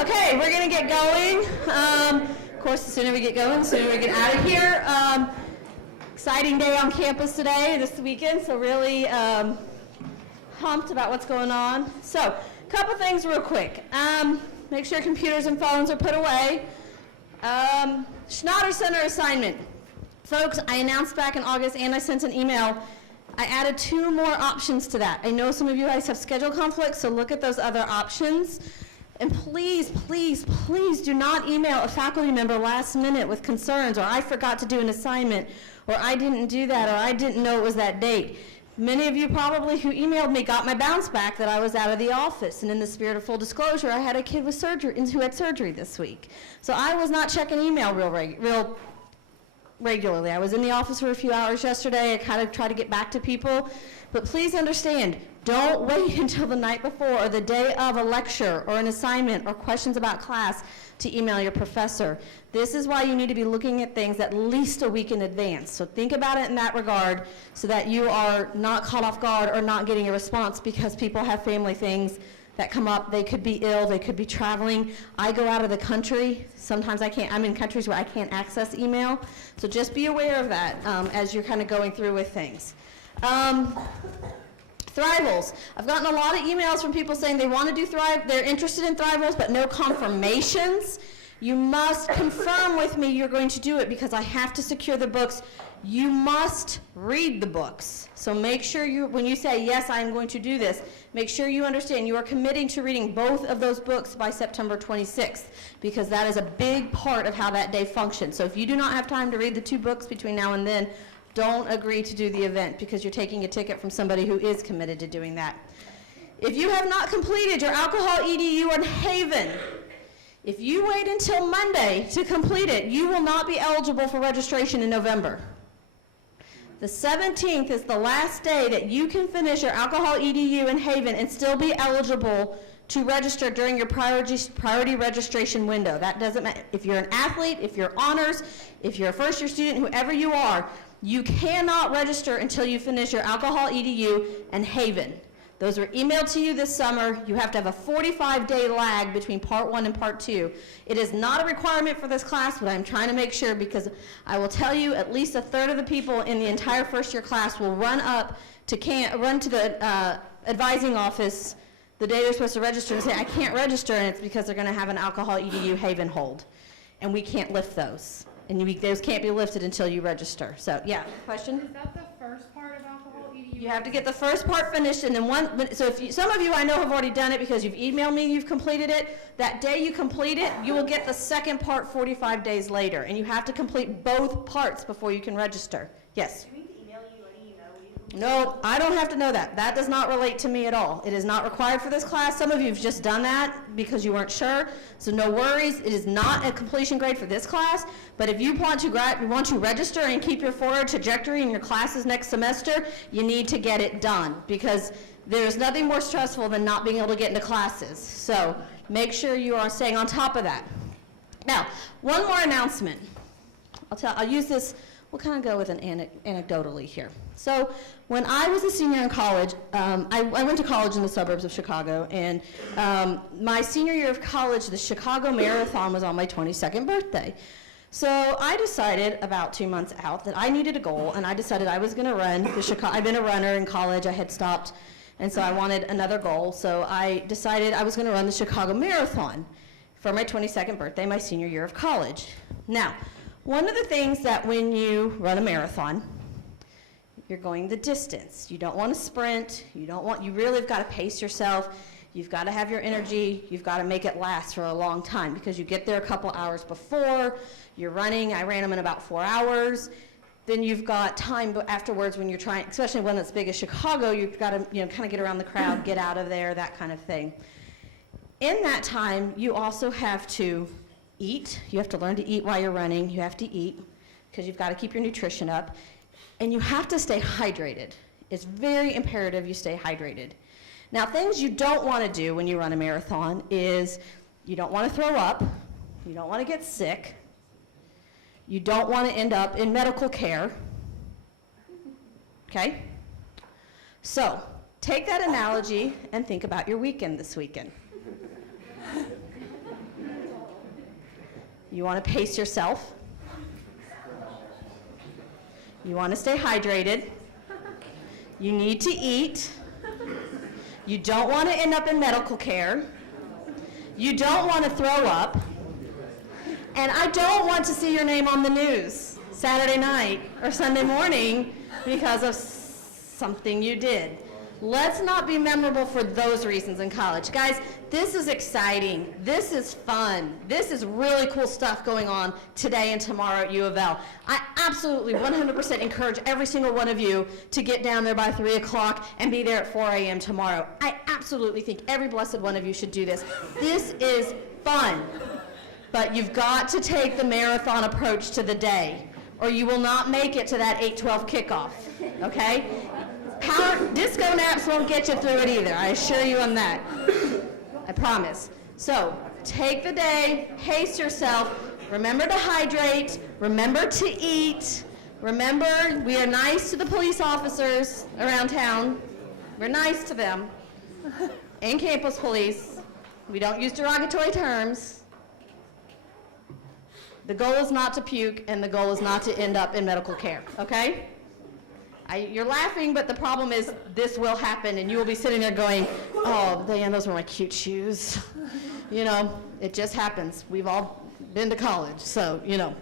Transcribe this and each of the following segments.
Okay, we're going to get going. Of course, the sooner we get going, the sooner we get out of here. Exciting day on campus today, this weekend, so really pumped about what's going on. So, a couple things real quick. Make sure computers and phones are put away. Schnatter Center assignment. Folks, I announced back in August and I sent an email. I added 2 more options to that. I know some of you guys have schedule conflicts, so look at those other options. And please, please, please do not email a faculty member last minute with concerns, or I forgot to do an assignment, or I didn't do that, or I didn't know it was that date. Many of you probably who emailed me got my bounce back that I was out of the office. And in the spirit of full disclosure, I had a kid with surgery who had surgery this week. So I was not checking email real regularly. I was in the office for a few hours yesterday. I kind of try to get back to people. But please understand, don't wait until the night before or the day of a lecture or an assignment or questions about class to email your professor. This is why you need to be looking at things at least a week in advance. So think about it in that regard so that you are not caught off guard or not getting a response because people have family things that come up. They could be ill, they could be traveling. I go out of the country. Sometimes I can't, I'm in countries where I can't access email. So just be aware of that as you're kind of going through with things. Thrivals. I've gotten a lot of emails from people saying they want to do Thrive, they're interested in Thrivals, but no confirmations. You must confirm with me you're going to do it because I have to secure the books. You must read the books. So make sure when you say, yes, I'm going to do this, make sure you understand you are committing to reading both of those books by September 26th because that is a big part of how that day functions. So if you do not have time to read the 2 books between now and then, don't agree to do the event because you're taking a ticket from somebody who is committed to doing that. If you have not completed your alcohol EDU in Haven, if you wait until Monday to complete it, you will not be eligible for registration in November. The 17th is the last day that you can finish your alcohol EDU in Haven and still be eligible to register during your priority registration window. That doesn't matter. If you're an athlete, if you're honors, if you're a first-year student, whoever you are, you cannot register until you finish your alcohol EDU and Haven. Those were emailed to you this summer. You have to have a 45-day lag between part 1 and part 2. It is not a requirement for this class, but I'm trying to make sure because I will tell you at least a third of the people in the entire first-year class will run to the advising office the day they're supposed to register and say, I can't register, and it's because they're going to have an alcohol EDU Haven hold. And we can't lift those. And those can't be lifted until you register. So, yeah, question? Is that the first part of alcohol EDU? You have to get the first part finished, and then so some of you I know have already done it because you've emailed me, you've completed it. That day you complete it, you will get the second part 45 days later, and you have to complete both parts before you can register. Yes? Do we need to email you letting you know? No, I don't have to know that. That does not relate to me at all. It is not required for this class. Some of you have just done that because you weren't sure, so no worries. It is not a completion grade for this class, but if you want to register and keep your forward trajectory in your classes next semester, you need to get it done because there's nothing more stressful than not being able to get into classes. So make sure you are staying on top of that. Now, one more announcement. I'll use this. We'll kind of go with an anecdotally here. So when I was a senior in college, I went to college in the suburbs of Chicago, and my senior year of college, the Chicago Marathon was on my 22nd birthday. So I decided about 2 months out that I needed a goal, and I decided I was going to run the Chicago. I've been a runner in college. I had stopped, and so I wanted another goal. So I decided I was going to run the Chicago Marathon for my 22nd birthday, my senior year of college. Now, one of the things that when you run a marathon, you're going the distance. You don't want to sprint. You really have got to pace yourself. You've got to have your energy. You've got to make it last for a long time because you get there a couple hours before. You're running. I ran them in about 4 hours. Then you've got time afterwards when you're trying, especially when it's big as Chicago, you've got to kind of get around the crowd, get out of there, that kind of thing. In that time, you also have to eat. You have to learn to eat while you're running. You have to eat because you've got to keep your nutrition up. And you have to stay hydrated. It's very imperative you stay hydrated. Now, things you don't want to do when you run a marathon is you don't want to throw up, you don't want to get sick, you don't want to end up in medical care, okay? So, take that analogy and think about your weekend this weekend. You want to pace yourself. You want to stay hydrated. You need to eat. You don't want to end up in medical care. You don't want to throw up. And I don't want to see your name on the news Saturday night or Sunday morning because of something you did. Let's not be memorable for those reasons in college. Guys, this is exciting. This is fun. This is really cool stuff going on today and tomorrow at U of L. I absolutely 100% encourage every single one of you to get down there by 3 o'clock and be there at 4 a.m. tomorrow. I absolutely think every blessed one of you should do this. This is fun. But you've got to take the marathon approach to the day, or you will not make it to that 8:12 kickoff, okay? Disco naps won't get you through it either, I assure you on that. I promise. So, take the day, pace yourself, remember to hydrate, remember to eat, remember we are nice to the police officers around town. We're nice to them. And campus police. We don't use derogatory terms. The goal is not to puke, and the goal is not to end up in medical care, okay? You're laughing, but the problem is this will happen, and you will be sitting there going, oh, Diane, those were my cute shoes. You know, it just happens. We've all been to college, so, you know.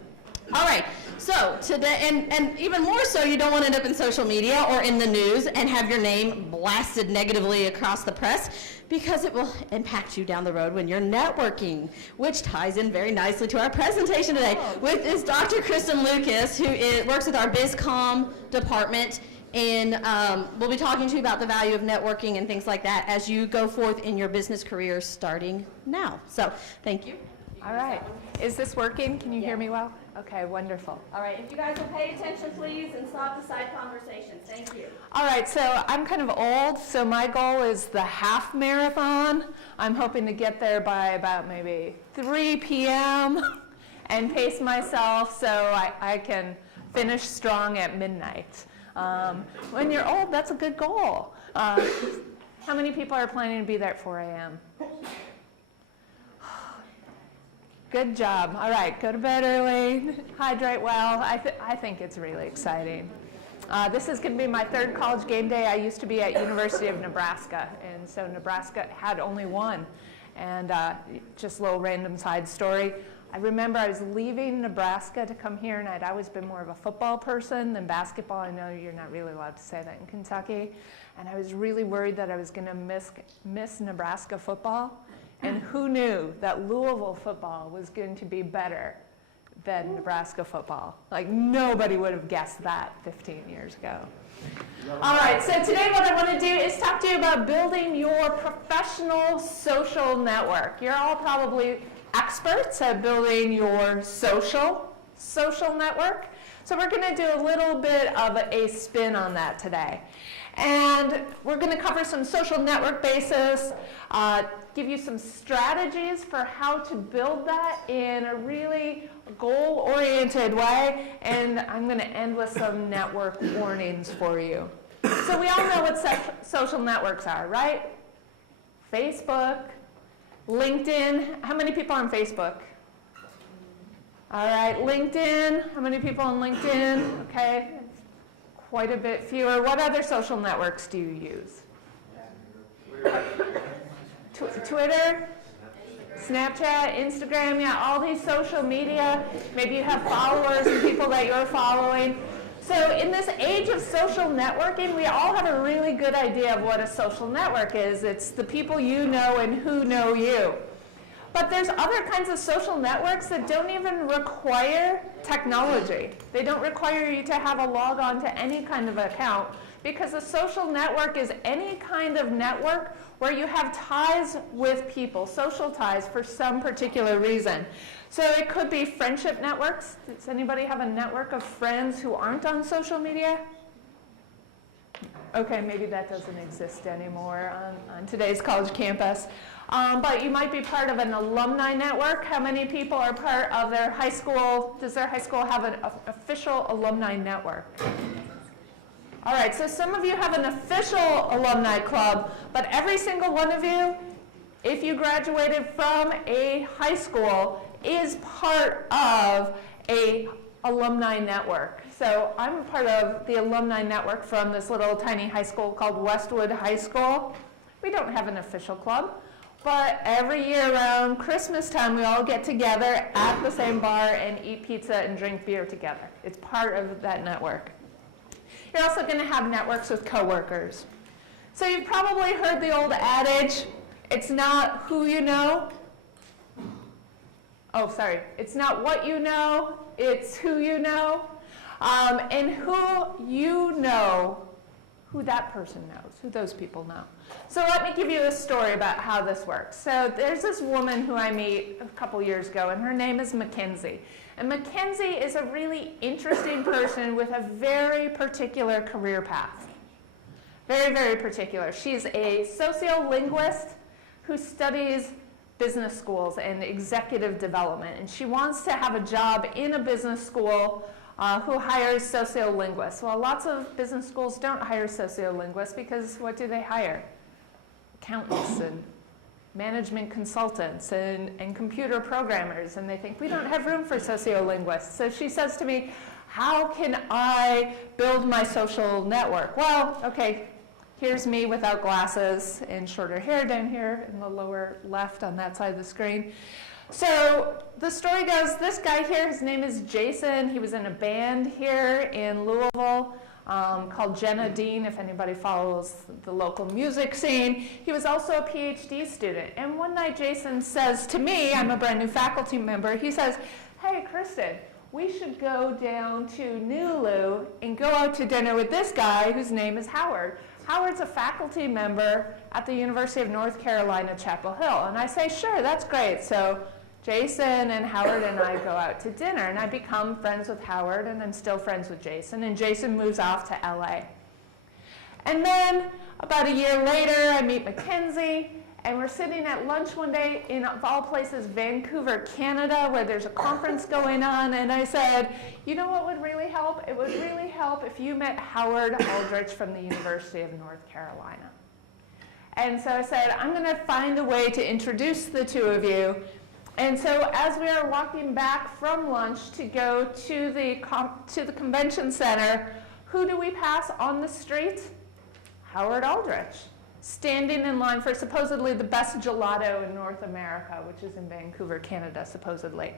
All right, so today, and even more so, you don't want to end up in social media or in the news and have your name blasted negatively across the press, because it will impact you down the road when you're networking, which ties in very nicely to our presentation today, with is Dr. Kristen Lucas, who works with our BizCom department, and we'll be talking to you about the value of networking and things like that as you go forth in your business career starting now. So, thank you. All right. Is this working? Can you hear me well? Okay, wonderful. All right, if you guys will pay attention, please, and stop the side conversations. Thank you. All right, so I'm kind of old, so my goal is the half marathon. I'm hoping to get there by about maybe 3 p.m. and pace myself so I can finish strong at midnight. When you're old, that's a good goal. How many people are planning to be there at 4 a.m.? Good job. All right, go to bed early, hydrate well. I think it's really exciting. This is going to be my third college game day. I used to be at University of Nebraska, and so Nebraska had only one. And just a little random side story. I remember I was leaving Nebraska to come here, and I'd always been more of a football person than basketball. I know you're not really allowed to say that in Kentucky. And I was really worried that I was going to miss Nebraska football. And who knew that Louisville football was going to be better than Nebraska football? Like, nobody would have guessed that 15 years ago. All right, so today what I want to do is talk to you about building your professional social network. You're all probably experts at building your social network. So we're going to do a little bit of a spin on that today. And we're going to cover some social network basis, give you some strategies for how to build that in a really goal-oriented way, and I'm going to end with some network warnings for you. So we all know what social networks are, right? Facebook, LinkedIn. How many people on Facebook? All right, LinkedIn. How many people on LinkedIn? Okay, quite a bit fewer. What other social networks do you use? Twitter, Snapchat, Instagram, yeah, all these social media. Maybe you have followers and people that you're following. So in this age of social networking, we all have a really good idea of what a social network is. It's the people you know and who know you. But there's other kinds of social networks that don't even require technology. They don't require you to have a log on to any kind of account, because a social network is any kind of network where you have ties with people, social ties for some particular reason. So it could be friendship networks. Does anybody have a network of friends who aren't on social media? Okay, maybe that doesn't exist anymore on today's college campus. But you might be part of an alumni network. How many people are part of their high school? Does their high school have an official alumni network? All right, so some of you have an official alumni club, but every single one of you, if you graduated from a high school, is part of a alumni network. So I'm a part of the alumni network from this little tiny high school called Westwood High School. We don't have an official club, but every year around Christmas time, we all get together at the same bar and eat pizza and drink beer together. It's part of that network. You're also going to have networks with coworkers. So you've probably heard the old adage, it's not who you know. Oh, sorry. It's not what you know, it's who you know. And who you know, who that person knows, who those people know. So let me give you a story about how this works. So there's this woman who I meet a couple years ago, and her name is Mackenzie. And Mackenzie is a really interesting person with a very particular career path. Very, very particular. She's a sociolinguist who studies business schools and executive development. And she wants to have a job in a business school who hires sociolinguists. Well, lots of business schools don't hire sociolinguists because what do they hire? Accountants and management consultants and computer programmers. And they think, we don't have room for sociolinguists. So she says to me, how can I build my social network? Well, okay, here's me without glasses and shorter hair down here in the lower left on that side of the screen. So the story goes, this guy here, his name is Jason. He was in a band here in Louisville called Jenna Dean, if anybody follows the local music scene. He was also a PhD student. And one night Jason says to me, I'm a brand new faculty member, he says, hey, Kristen, we should go down to Nulu and go out to dinner with this guy whose name is Howard. Howard's a faculty member at the University of North Carolina, Chapel Hill. And I say, sure, that's great. So Jason and Howard and I go out to dinner, and I become friends with Howard, and I'm still friends with Jason, and Jason moves off to LA. And then about a year later, I meet Mackenzie, and we're sitting at lunch one day in, of all places, Vancouver, Canada, where there's a conference going on, and I said, you know what would really help? It would really help if you met Howard Aldrich from the University of North Carolina. And so I said, I'm going to find a way to introduce the two of you. And so as we are walking back from lunch to go to the convention center, who do we pass on the street? Howard Aldrich, standing in line for supposedly the best gelato in North America, which is in Vancouver, Canada, supposedly.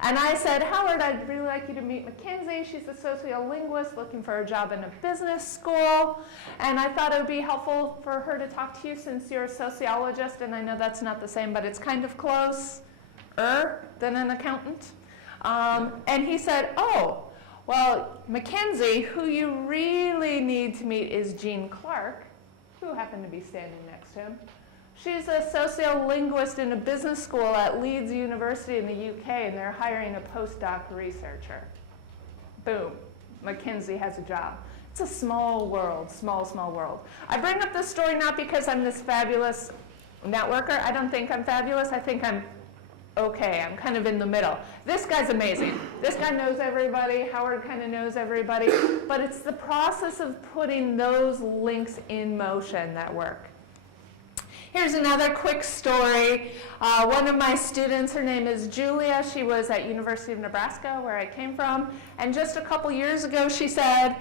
And I said, Howard, I'd really like you to meet Mackenzie. She's a sociolinguist looking for a job in a business school. And I thought it would be helpful for her to talk to you since you're a sociologist, and I know that's not the same, but it's kind of close. Than an accountant. And he said, oh, well, Mackenzie, who you really need to meet is Jean Clark, who happened to be standing next to him. She's a sociolinguist in a business school at Leeds University in the UK, and they're hiring a postdoc researcher. Boom, Mackenzie has a job. It's a small world, small, small world. I bring up this story not because I'm this fabulous networker. I don't think I'm fabulous. I think I'm okay, I'm kind of in the middle. This guy's amazing. This guy knows everybody. Howard kind of knows everybody. But it's the process of putting those links in motion that work. Here's another quick story. One of my students, her name is Julia. She was at University of Nebraska, where I came from. And just a couple years ago, she said,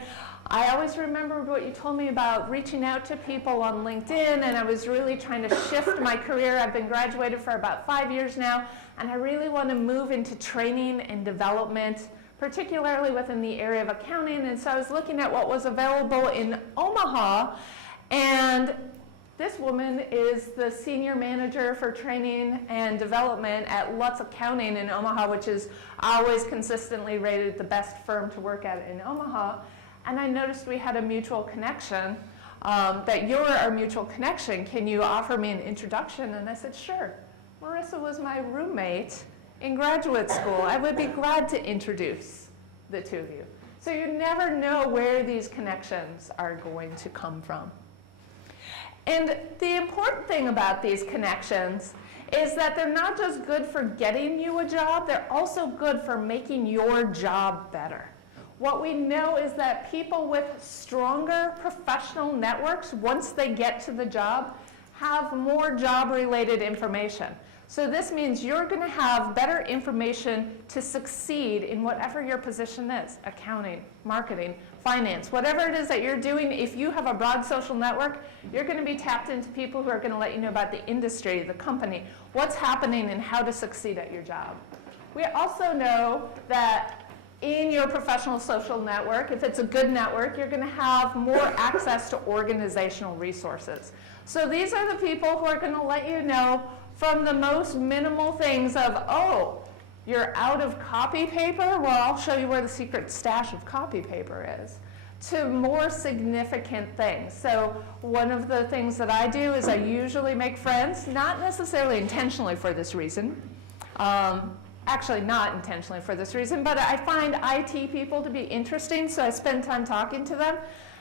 I always remembered what you told me about reaching out to people on LinkedIn, and I was really trying to shift my career. I've been graduated for about 5 years now, and I really want to move into training and development, particularly within the area of accounting. And so I was looking at what was available in Omaha, and this woman is the senior manager for training and development at Lutz Accounting in Omaha, which is always consistently rated the best firm to work at in Omaha. And I noticed we had a mutual connection, that you're our mutual connection. Can you offer me an introduction? And I said, sure. Marissa was my roommate in graduate school. I would be glad to introduce the two of you. So you never know where these connections are going to come from. And the important thing about these connections is that they're not just good for getting you a job, they're also good for making your job better. What we know is that people with stronger professional networks, once they get to the job, have more job-related information. So this means you're going to have better information to succeed in whatever your position is, accounting, marketing, finance, whatever it is that you're doing. If you have a broad social network, you're going to be tapped into people who are going to let you know about the industry, the company, what's happening, and how to succeed at your job. We also know that in your professional social network, if it's a good network, you're going to have more access to organizational resources. So these are the people who are going to let you know from the most minimal things of, oh, you're out of copy paper? Well, I'll show you where the secret stash of copy paper is, to more significant things. So one of the things that I do is I usually make friends, not necessarily intentionally for this reason, actually not intentionally for this reason, but I find IT people to be interesting, so I spend time talking to them.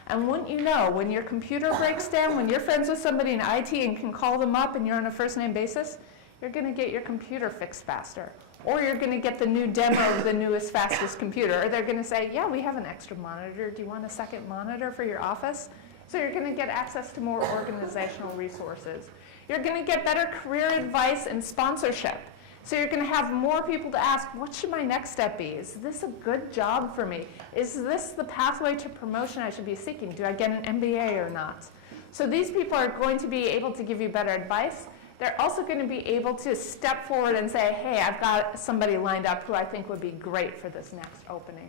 And wouldn't you know, when your computer breaks down, when you're friends with somebody in IT and can call them up and you're on a first-name basis, you're going to get your computer fixed faster. Or you're going to get the new demo of the newest, fastest computer. Or they're going to say, yeah, we have an extra monitor. Do you want a second monitor for your office? So you're going to get access to more organizational resources. You're going to get better career advice and sponsorship. So you're going to have more people to ask, what should my next step be? Is this a good job for me? Is this the pathway to promotion I should be seeking? Do I get an MBA or not? So these people are going to be able to give you better advice. They're also going to be able to step forward and say, hey, I've got somebody lined up who I think would be great for this next opening.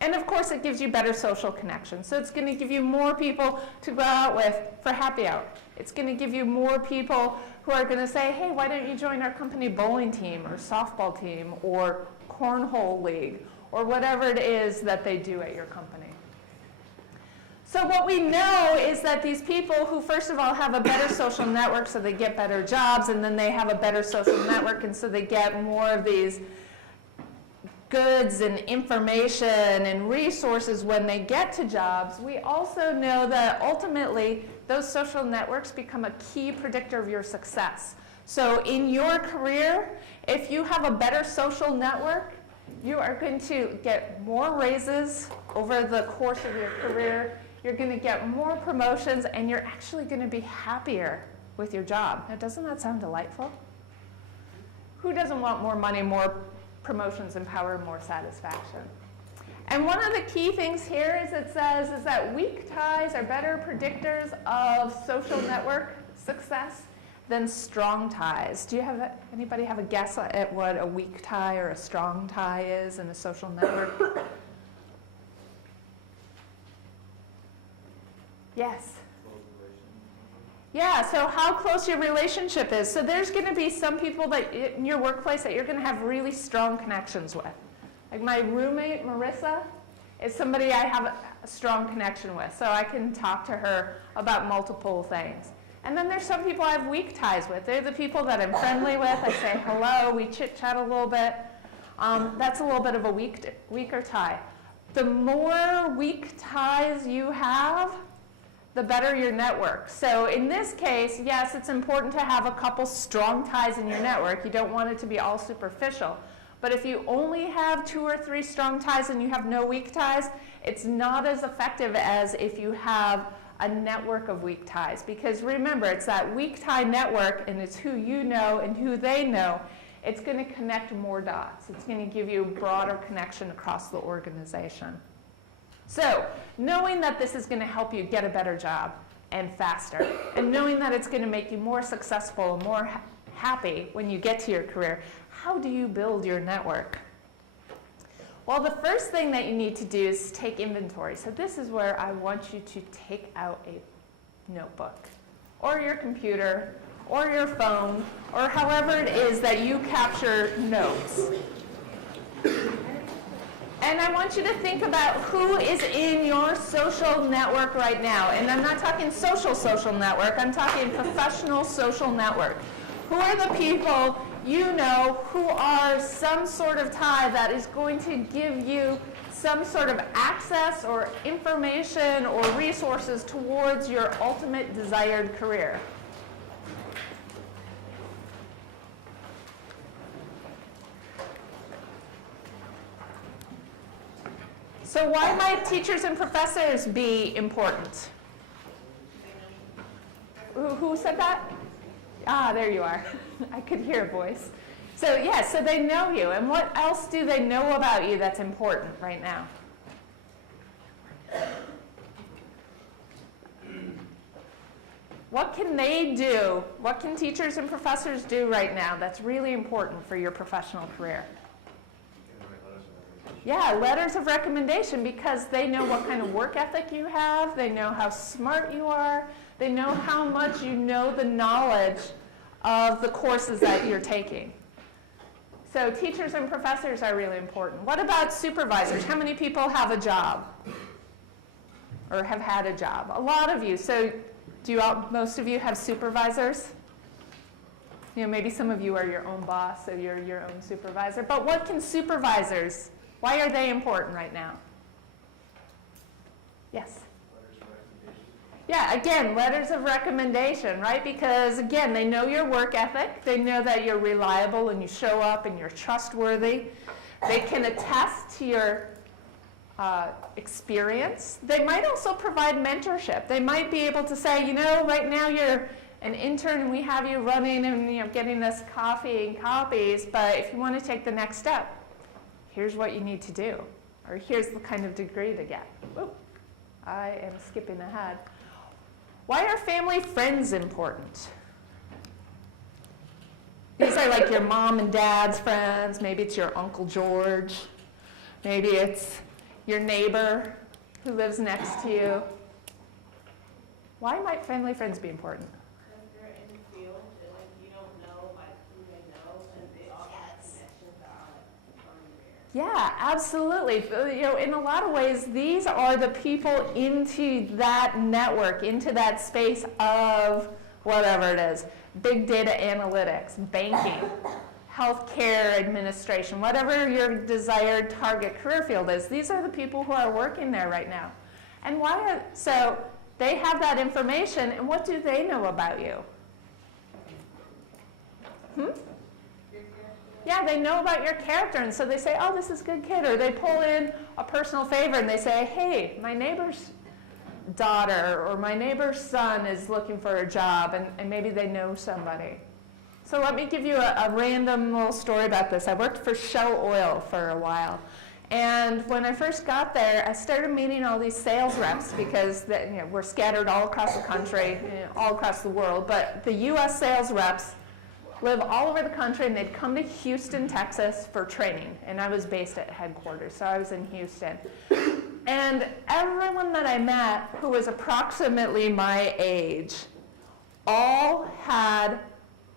And of course, it gives you better social connections. So it's going to give you more people to go out with for happy hour. It's going to give you more people who are going to say, hey, why don't you join our company bowling team or softball team or cornhole league or whatever it is that they do at your company. So what we know is that these people who, first of all, have a better social network so they get better jobs, and then they have a better social network and so they get more of these goods and information and resources when they get to jobs. We also know that ultimately those social networks become a key predictor of your success. So in your career, if you have a better social network, you are going to get more raises over the course of your career. You're going to get more promotions, and you're actually going to be happier with your job. Now, doesn't that sound delightful? Who doesn't want more money, more promotions, and power, and more satisfaction? And one of the key things here is it says is that weak ties are better predictors of social network success than strong ties. Do you have anybody have a guess at what a weak tie or a strong tie is in a social network? Yes. Yeah, so how close your relationship is. So there's going to be some people that in your workplace that you're going to have really strong connections with. Like my roommate, Marissa, is somebody I have a strong connection with, so I can talk to her about multiple things. And then there's some people I have weak ties with. They're the people that I'm friendly with. I say hello, we chit-chat a little bit. That's a little bit of a weaker tie. The more weak ties you have, the better your network. So in this case, yes, it's important to have a couple strong ties in your network. You don't want it to be all superficial. But if you only have 2 or 3 strong ties and you have no weak ties, it's not as effective as if you have a network of weak ties. Because remember, it's that weak tie network, and it's who you know and who they know. It's going to connect more dots. It's going to give you a broader connection across the organization. So knowing that this is going to help you get a better job and faster, and knowing that it's going to make you more successful and more happy when you get to your career, how do you build your network? Well, the first thing that you need to do is take inventory. So this is where I want you to take out a notebook or your computer or your phone or however it is that you capture notes. And I want you to think about who is in your social network right now. And I'm not talking social network, I'm talking professional social network. Who are the people you know who are some sort of tie that is going to give you some sort of access or information or resources towards your ultimate desired career? So why might teachers and professors be important? Who said that? There you are. I could hear a voice. So yeah, so they know you. And what else do they know about you that's important right now? What can they do? What can teachers and professors do right now that's really important for your professional career? Yeah, letters of recommendation, because they know what kind of work ethic you have, they know how smart you are, they know how much you know the knowledge of the courses that you're taking. So teachers and professors are really important. What about supervisors? How many people have a job or have had a job? A lot of you. So most of you have supervisors? You know, maybe some of you are your own boss, so you're your own supervisor. But what can supervisors, why are they important right now? Yes? Letters of recommendation. Yeah, again, letters of recommendation, right? Because, again, they know your work ethic. They know that you're reliable and you show up and you're trustworthy. They can attest to your experience. They might also provide mentorship. They might be able to say, you know, right now you're an intern and we have you running and getting us coffee and copies, but if you want to take the next step, here's what you need to do, or here's the kind of degree to get. Ooh, I am skipping ahead. Why are family friends important? These are like your mom and dad's friends. Maybe it's your Uncle George. Maybe it's your neighbor who lives next to you. Why might family friends be important? Because they're in the field, and like you don't know like who they know, and they all have connections that are Yeah, absolutely. You know, in a lot of ways, these are the people into that network, into that space of whatever it is, big data analytics, banking, healthcare administration, whatever your desired target career field is. These are the people who are working there right now. And so they have that information, and what do they know about you? Yeah, they know about your character, and so they say, oh, this is a good kid, or they pull in a personal favor and they say, hey, my neighbor's daughter or my neighbor's son is looking for a job, and maybe they know somebody. So let me give you a random little story about this. I worked for Shell Oil for a while, and when I first got there, I started meeting all these sales reps because we're scattered all across the country, all across the world, but the US sales reps live all over the country, and they'd come to Houston, Texas for training, and I was based at headquarters, so I was in Houston. And everyone that I met who was approximately my age all had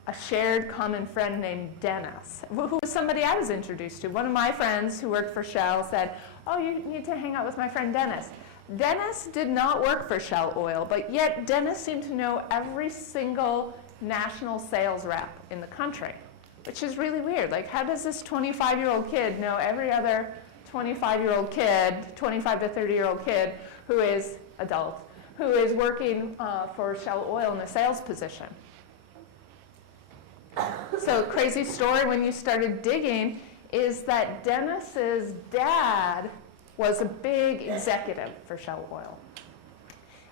a shared common friend named Dennis, who was somebody I was introduced to. One of my friends who worked for Shell said, oh, you need to hang out with my friend Dennis. Dennis did not work for Shell Oil, but yet Dennis seemed to know every single national sales rep in the country, which is really weird. Like, how does this 25-year-old kid know every other 25-year-old kid, 25 to 30-year-old kid who is adult, who is working for Shell Oil in a sales position? So crazy story when you started digging is that Dennis's dad was a big executive for Shell Oil.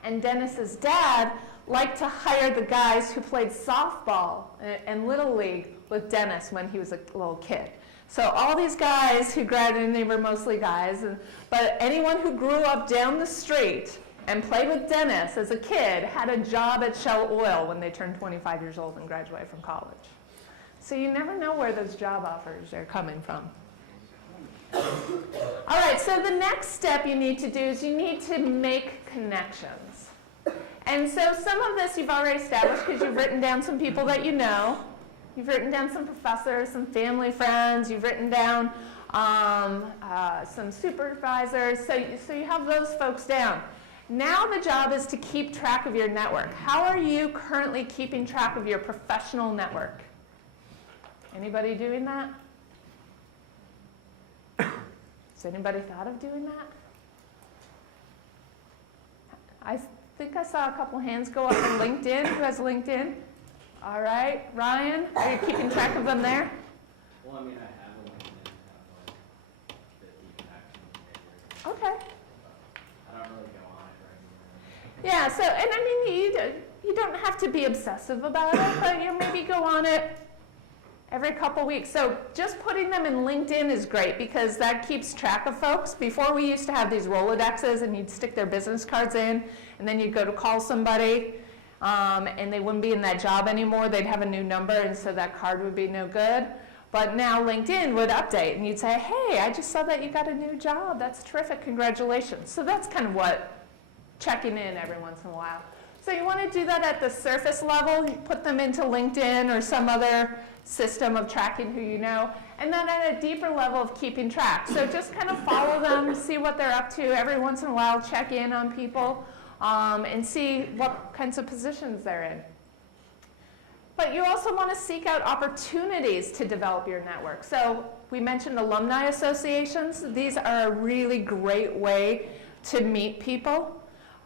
And Dennis's dad liked to hire the guys who played softball and Little League with Dennis when he was a little kid. So all these guys who graduated, they were mostly guys, but anyone who grew up down the street and played with Dennis as a kid had a job at Shell Oil when they turned 25 years old and graduated from college. So you never know where those job offers are coming from. All right, so the next step you need to do is you need to make connections. And so some of this you've already established because you've written down some people that you know. You've written down some professors, some family friends. You've written down some supervisors. So you have those folks down. Now the job is to keep track of your network. How are you currently keeping track of your professional network? Anybody doing that? Has anybody thought of doing that? I think I saw a couple hands go up on LinkedIn. Who has LinkedIn? All right. Ryan, are you keeping track of them there? Well, I mean, I have a LinkedIn, have like 50 connections. Okay. I don't really go on it right now. Yeah, so, and I mean, you don't have to be obsessive about it, but you maybe go on it every couple weeks. So just putting them in LinkedIn is great because that keeps track of folks. Before we used to have these Rolodexes and you'd stick their business cards in and then you'd go to call somebody and they wouldn't be in that job anymore. They'd have a new number and so that card would be no good. But now LinkedIn would update and you'd say, hey, I just saw that you got a new job. That's terrific, congratulations. So that's kind of what checking in every once in a while. So you want to do that at the surface level, you put them into LinkedIn or some other system of tracking who you know, and then at a deeper level of keeping track. So just kind of follow them, see what they're up to every once in a while, check in on people, and see what kinds of positions they're in. But you also want to seek out opportunities to develop your network. So we mentioned alumni associations. These are a really great way to meet people.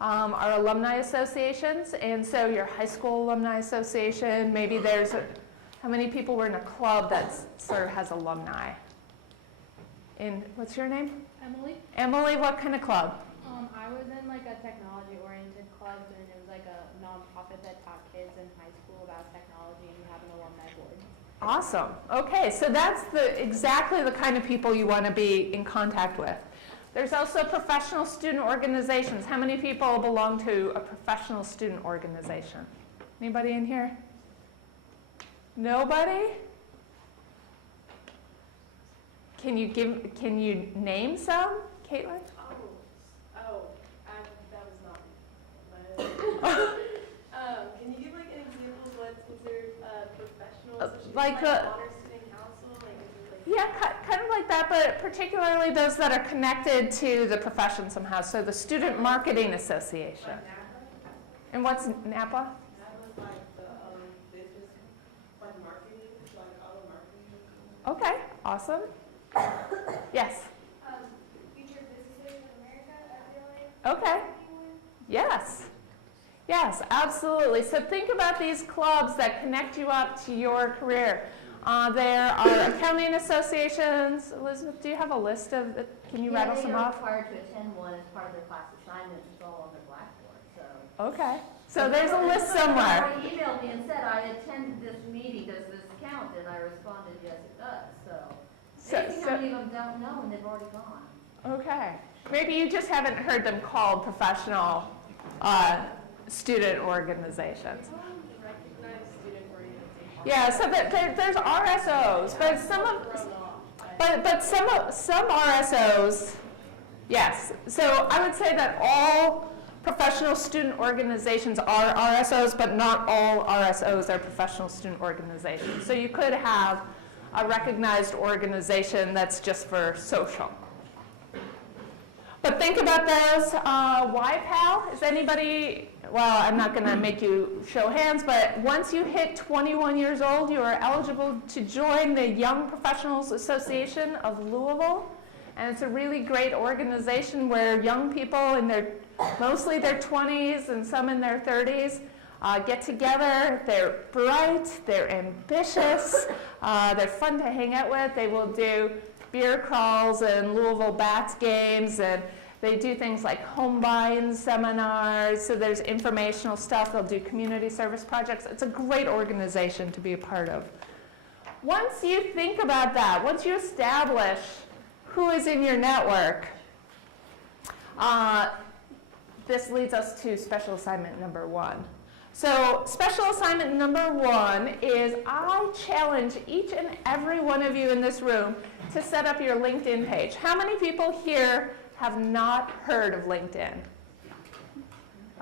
Our alumni associations, and so your high school alumni association, maybe there's how many people were in a club that sort of has alumni? What's your name? Emily? Emily, what kind of club? I was in like a technology-oriented club, and it was like a nonprofit that taught kids in high school about technology, and we have an alumni board. Awesome. Okay, so that's exactly the kind of people you want to be in contact with. There's also professional student organizations. How many people belong to a professional student organization? Anybody in here? Nobody? Can you name some, Caitlin? That was not me. Can you give like an example of what's considered professional? Like honor student council? Yeah, kind of like that, but particularly those that are connected to the profession somehow. So the Student Marketing Association. Like NAPA? And what's NAPA? NAPA's like the business, like marketing, like all the marketing. Okay, awesome. Yes. Future Businesses in America, I feel like. Okay. Yes. Yes, absolutely. So think about these clubs that connect you up to your career. There are accounting associations. Elizabeth, do you have a list of, can you rattle some off? Yeah, they are required to attend one as part of their class assignment. It's all on their blackboard, so. Okay. So there's a list somewhere. Somebody emailed me and said, I attended this meeting, does this count? And I responded, yes, it does, so. Maybe how many of them don't know and they've already gone. Okay. Maybe you just haven't heard them called professional student organizations. Recognized student organization. Yeah, so there's RSOs, but some RSOs, yes. So I would say that all professional student organizations are RSOs, but not all RSOs are professional student organizations. So you could have a recognized organization that's just for social. But think about those. YPAL, is anybody, well, I'm not going to make you show hands, but once you hit 21 years old, you are eligible to join the Young Professionals Association of Louisville. And it's a really great organization where young people in mostly their 20s and some in their 30s get together. They're bright, they're ambitious, they're fun to hang out with. They will do beer crawls and Louisville Bats games, and they do things like home buying seminars, so there's informational stuff. They'll do community service projects. It's a great organization to be a part of. Once you think about that, once you establish who is in your network, this leads us to special assignment number 1. So special assignment number 1 is I challenge each and every one of you in this room to set up your LinkedIn page. How many people here have not heard of LinkedIn?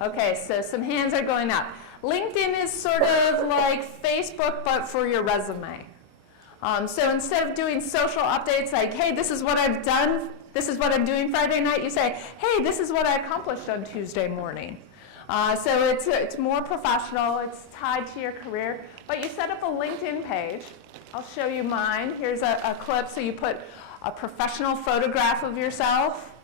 Okay, so some hands are going up. LinkedIn is sort of like Facebook, but for your resume. So instead of doing social updates like, hey, this is what I've done, this is what I'm doing Friday night, you say, hey, this is what I accomplished on Tuesday morning. So it's more professional, it's tied to your career, but you set up a LinkedIn page. I'll show you mine. Here's a clip, so you put a professional photograph of yourself.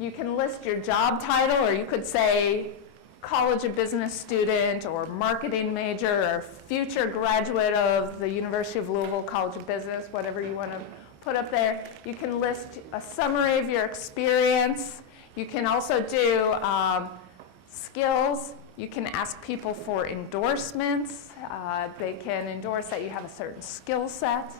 You can list your job title, or you could say College of Business student, or marketing major, or future graduate of the University of Louisville College of Business, whatever you want to put up there. You can list a summary of your experience. You can also do skills You can ask people for endorsements. They can endorse that you have a certain skill set,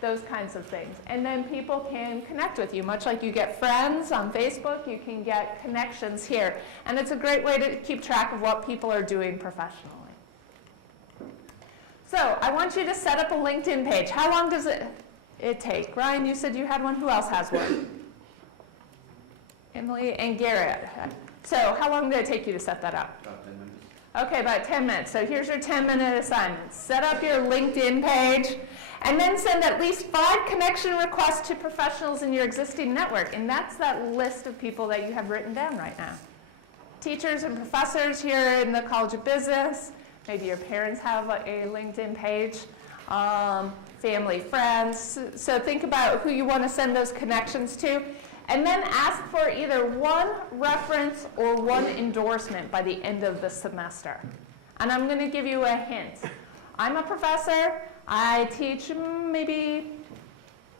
those kinds of things. And then people can connect with you. Much like you get friends on Facebook, you can get connections here. And it's a great way to keep track of what people are doing professionally. So I want you to set up a LinkedIn page. How long does it take? Ryan, you said you had one. Who else has one? Emily and Garrett. So how long did it take you to set that up? About 10 minutes. Okay, about 10 minutes. So here's your 10-minute assignment. Set up your LinkedIn page, and then send at least 5 connection requests to professionals in your existing network. And that's that list of people that you have written down right now. Teachers and professors here in the College of Business. Maybe your parents have a LinkedIn page. Family, friends. So think about who you want to send those connections to. And then ask for either one reference or one endorsement by the end of the semester. And I'm going to give you a hint. I'm a professor. I teach maybe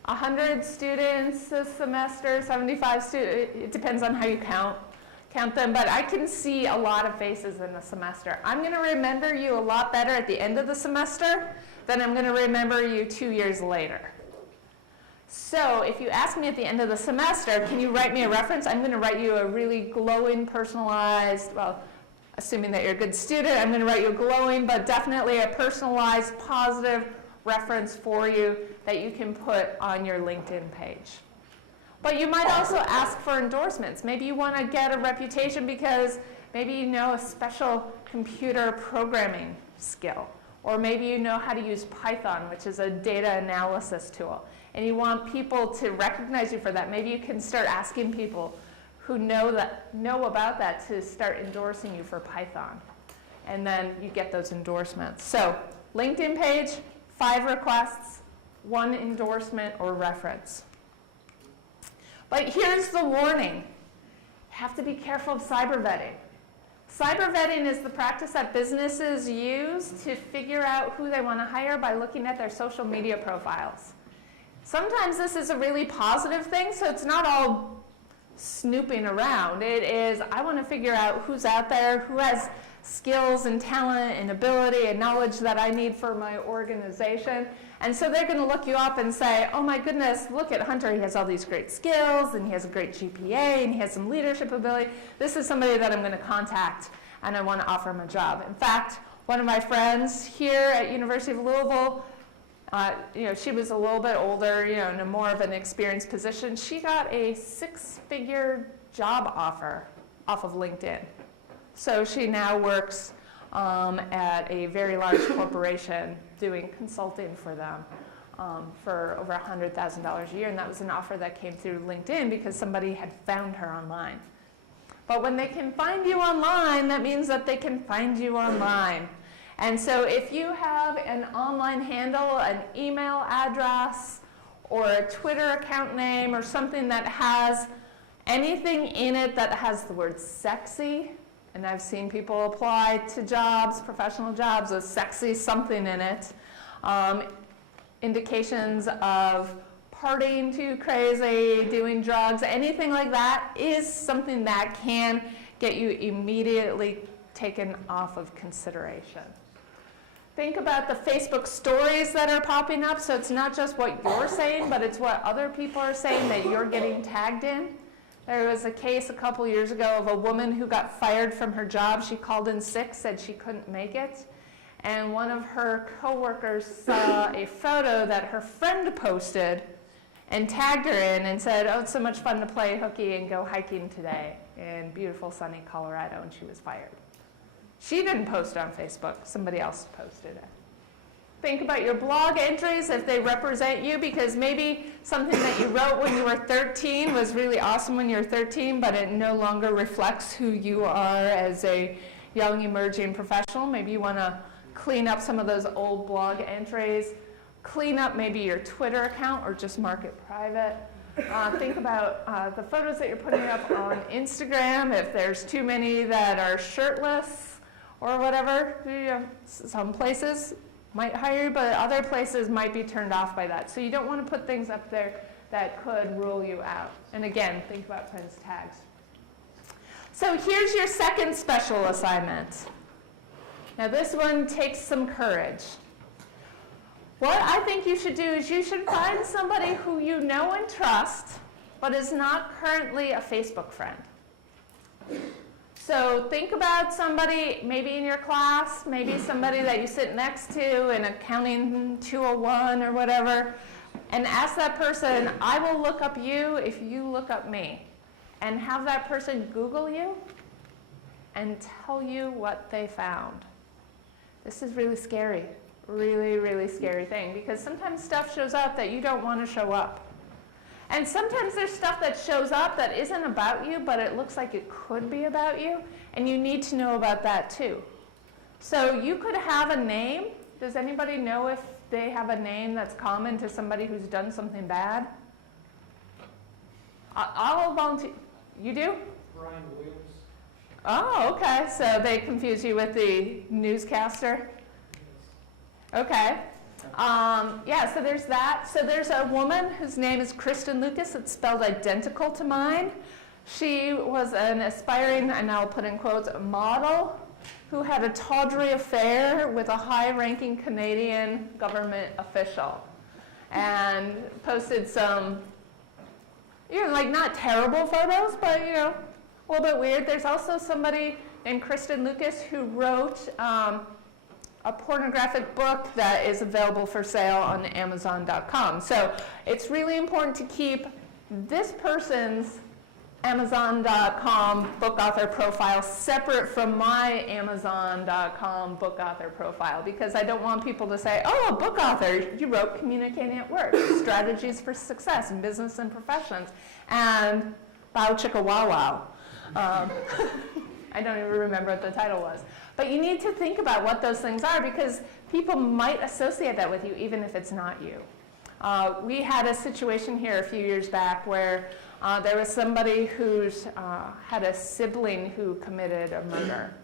100 students a semester, 75 students. It depends on how you count them, but I can see a lot of faces in the semester. I'm going to remember you a lot better at the end of the semester than I'm going to remember you 2 years later. So if you ask me at the end of the semester, can you write me a reference? I'm going to write you a really glowing, personalized, well, assuming that you're a good student, I'm going to write you a glowing, but definitely a personalized, positive reference for you that you can put on your LinkedIn page. But you might also ask for endorsements. Maybe you want to get a reputation because maybe you know a special computer programming skill. Or maybe you know how to use Python, which is a data analysis tool. And you want people to recognize you for that. Maybe you can start asking people who know about that to start endorsing you for Python. And then you get those endorsements. So LinkedIn page, 5 requests, 1 endorsement or reference. But here's the warning. You have to be careful of cyber vetting. Cyber vetting is the practice that businesses use to figure out who they want to hire by looking at their social media profiles. Sometimes this is a really positive thing, so it's not all snooping around. It is, I want to figure out who's out there, who has skills and talent and ability and knowledge that I need for my organization. And so they're going to look you up and say, oh my goodness, look at Hunter, he has all these great skills, and he has a great GPA, and he has some leadership ability. This is somebody that I'm going to contact, and I want to offer him a job. In fact, one of my friends here at University of Louisville, she was a little bit older, in a more of an experienced position. She got a 6-figure job offer off of LinkedIn. So she now works at a very large corporation doing consulting for them for over $100,000 a year. And that was an offer that came through LinkedIn because somebody had found her online. But when they can find you online, that means that they can find you online. And so if you have an online handle, an email address, or a Twitter account name, or something that has anything in it that has the word sexy, and I've seen people apply to jobs, professional jobs, with sexy something in it, indications of partying too crazy, doing drugs, anything like that is something that can get you immediately taken off of consideration. Think about the Facebook stories that are popping up, so it's not just what you're saying, but it's what other people are saying that you're getting tagged in. There was a case a couple years ago of a woman who got fired from her job. She called in sick, said she couldn't make it, and one of her coworkers saw a photo that her friend posted and tagged her in and said, oh, it's so much fun to play hooky and go hiking today in beautiful sunny Colorado, and she was fired. She didn't post it on Facebook, somebody else posted it. Think about your blog entries if they represent you, because maybe something that you wrote when you were 13 was really awesome when you were 13, but it no longer reflects who you are as a young emerging professional. Maybe you want to clean up some of those old blog entries, clean up maybe your Twitter account or just mark it private. Think about the photos that you're putting up on Instagram. If there's too many that are shirtless or whatever, some places might hire you, but other places might be turned off by that. So you don't want to put things up there that could rule you out. And again, think about friends' tags. So here's your second special assignment. Now this one takes some courage. What I think you should do is you should find somebody who you know and trust, but is not currently a Facebook friend. So think about somebody maybe in your class, maybe somebody that you sit next to in accounting 201 or whatever, and ask that person, I will look up you if you look up me. And have that person Google you and tell you what they found. This is really scary, really, really scary thing, because sometimes stuff shows up that you don't want to show up. And sometimes there's stuff that shows up that isn't about you, but it looks like it could be about you, and you need to know about that too. So you could have a name. Does anybody know if they have a name that's common to somebody who's done something bad? I'll volunteer. You do? Brian Williams. Oh, okay. So they confuse you with the newscaster? Okay. Yeah, so there's that. So there's a woman whose name is Kristen Lucas. It's spelled identical to mine. She was an aspiring, and I'll put in quotes, model who had a tawdry affair with a high-ranking Canadian government official and posted some, like not terrible photos, but, a little bit weird. There's also somebody named Kristen Lucas who wrote a pornographic book that is available for sale on Amazon.com. So it's really important to keep this person's Amazon.com book author profile separate from my Amazon.com book author profile, because I don't want people to say, oh, a book author, you wrote Communicating at Work, Strategies for Success in Business and Professions, and Bow Chicka Wow Wow. I don't even remember what the title was. But you need to think about what those things are, because people might associate that with you even if it's not you. We had a situation here a few years back where there was somebody who's had a sibling who committed a murder.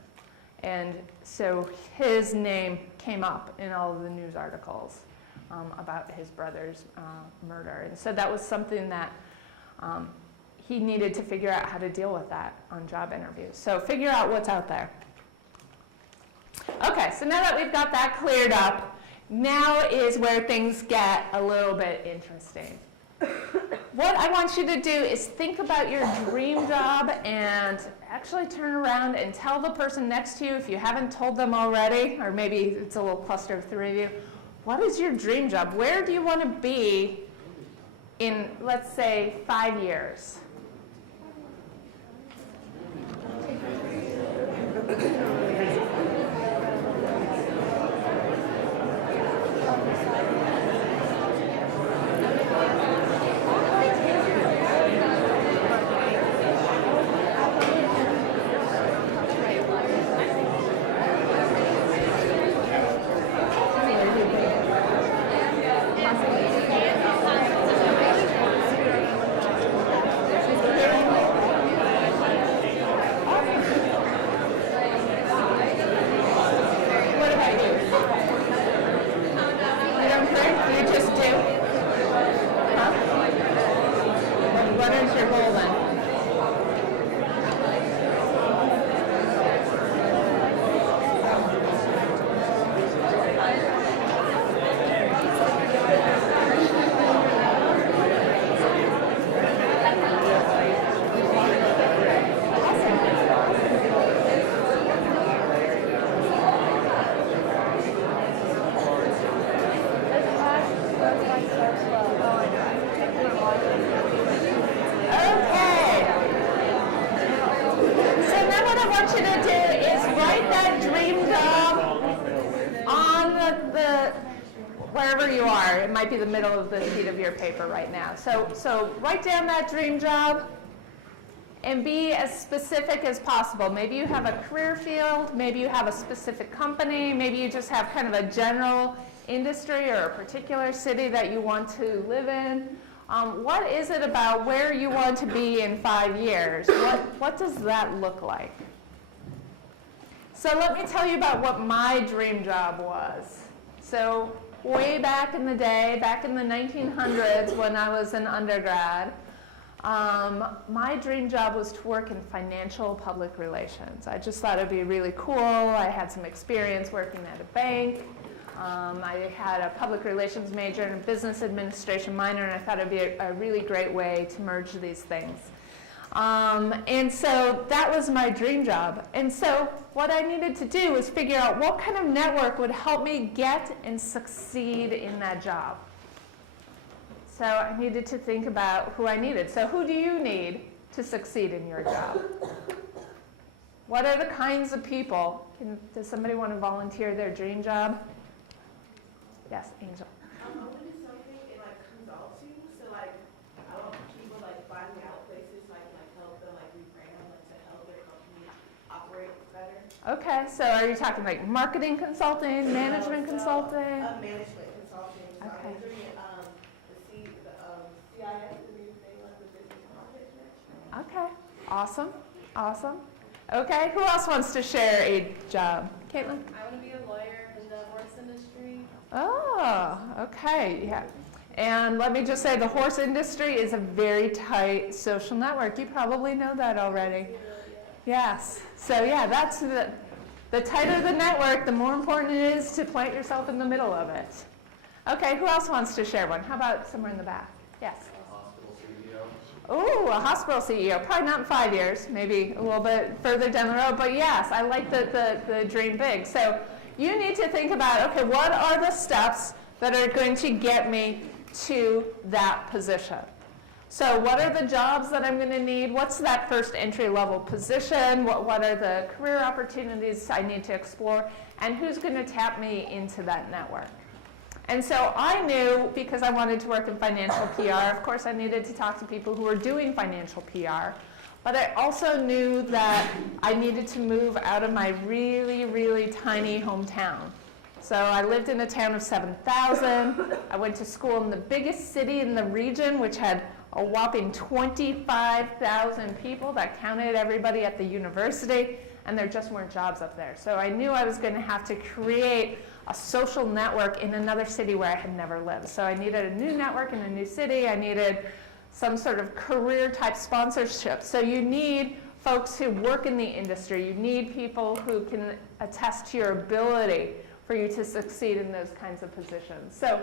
And so his name came up in all of the news articles about his brother's murder. And so that was something that he needed to figure out how to deal with that on job interviews. So figure out what's out there. Okay, so now that we've got that cleared up, now is where things get a little bit interesting. What I want you to do is think about your dream job and actually turn around and tell the person next to you, if you haven't told them already, or maybe it's a little cluster of three of you, what is your dream job? Where do you want to be in, let's say, 5 years? Be the middle of the sheet of your paper right now. So write down that dream job and be as specific as possible. Maybe you have a career field, maybe you have a specific company, maybe you just have kind of a general industry or a particular city that you want to live in. What is it about where you want to be in 5 years? What does that look like? So let me tell you about what my dream job was. So way back in the day, back in the 1900s when I was an undergrad, My dream job was to work in financial public relations. I just thought it'd be really cool. I had some experience working at a bank. I had a public relations major and a business administration minor, and I thought it'd be a really great way to merge these things. And so that was my dream job. And so what I needed to do was figure out what kind of network would help me get and succeed in that job. So I needed to think about who I needed. So who do you need to succeed in your job? What are the kinds of people? Does somebody want to volunteer their dream job? Yes, Angel. I want to do something in like consulting, so like I want people like finding out places like help them like rebrand like to help their company operate better. Okay, so are you talking like marketing consulting, management consulting? Management consulting. So Okay. I'm doing the CIS, the new thing like the business management. Okay, awesome, awesome. Okay, who else wants to share a job? Caitlin? I want to be a lawyer in the horse industry. Oh, okay, yeah. And let me just say, the horse industry is a very tight social network. You probably know that already. Yes. So yeah, that's the tighter the network, the more important it is to plant yourself in the middle of it. Okay, who else wants to share one? How about somewhere in the back? Yes. Hospital CEO. Oh, a hospital CEO. Probably not in 5 years, maybe a little bit further down the road. But yes, I like the dream big. So you need to think about, okay, what are the steps that are going to get me to that position? So what are the jobs that I'm going to need? What's that first entry-level position? What are the career opportunities I need to explore? And who's going to tap me into that network? And so I knew, because I wanted to work in financial PR, of course I needed to talk to people who were doing financial PR. But I also knew that I needed to move out of my really, really tiny hometown. So I lived in a town of 7,000. I went to school in the biggest city in the region, which had a whopping 25,000 people. That counted everybody at the university, and there just weren't jobs up there. So I knew I was going to have to create a social network in another city where I had never lived. So I needed a new network in a new city. I needed some sort of career type sponsorship. So you need folks who work in the industry. You need people who can attest to your ability for you to succeed in those kinds of positions. So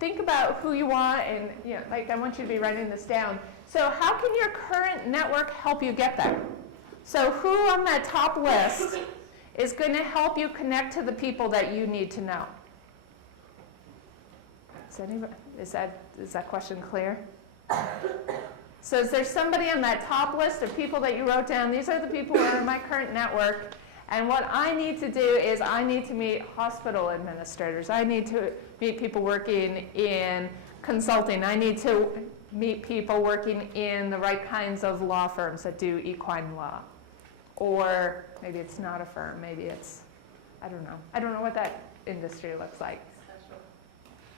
think about who you want, and like I want you to be writing this down. So how can your current network help you get there? So who on that top list is going to help you connect to the people that you need to know? Is that question clear? So is there somebody on that top list of people that you wrote down? These are the people who are in my current network. And what I need to do is I need to meet hospital administrators. I need to meet people working in consulting. I need to meet people working in the right kinds of law firms that do equine law. Or maybe it's not a firm. Maybe it's, I don't know. I don't know what that industry looks like.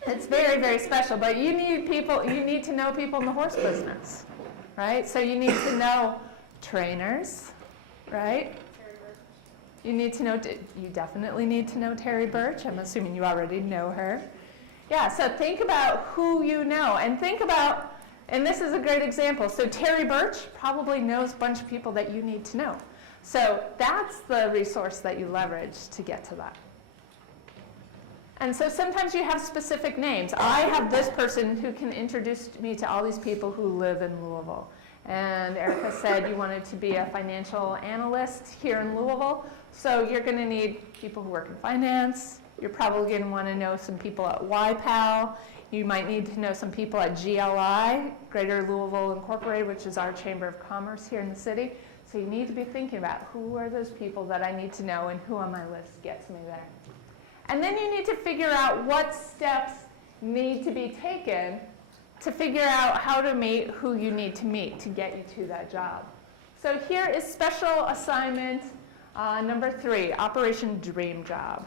It's very, very special, but you need to know people in the horse business, right? So you need to know trainers, right? You definitely need to know Terry Birch. I'm assuming you already know her. Yeah, so think about who you know, and think about, and this is a great example. So Terry Birch probably knows a bunch of people that you need to know. So that's the resource that you leverage to get to that. And so sometimes you have specific names. I have this person who can introduce me to all these people who live in Louisville. And Erica said you wanted to be a financial analyst here in Louisville. So you're going to need people who work in finance. You're probably going to want to know some people at YPAL. You might need to know some people at GLI, Greater Louisville Incorporated, which is our Chamber of Commerce here in the city. So you need to be thinking about who are those people that I need to know and who on my list gets me there. And then you need to figure out what steps need to be taken to figure out how to meet who you need to meet to get you to that job. So here is special assignment number 3, Operation Dream Job.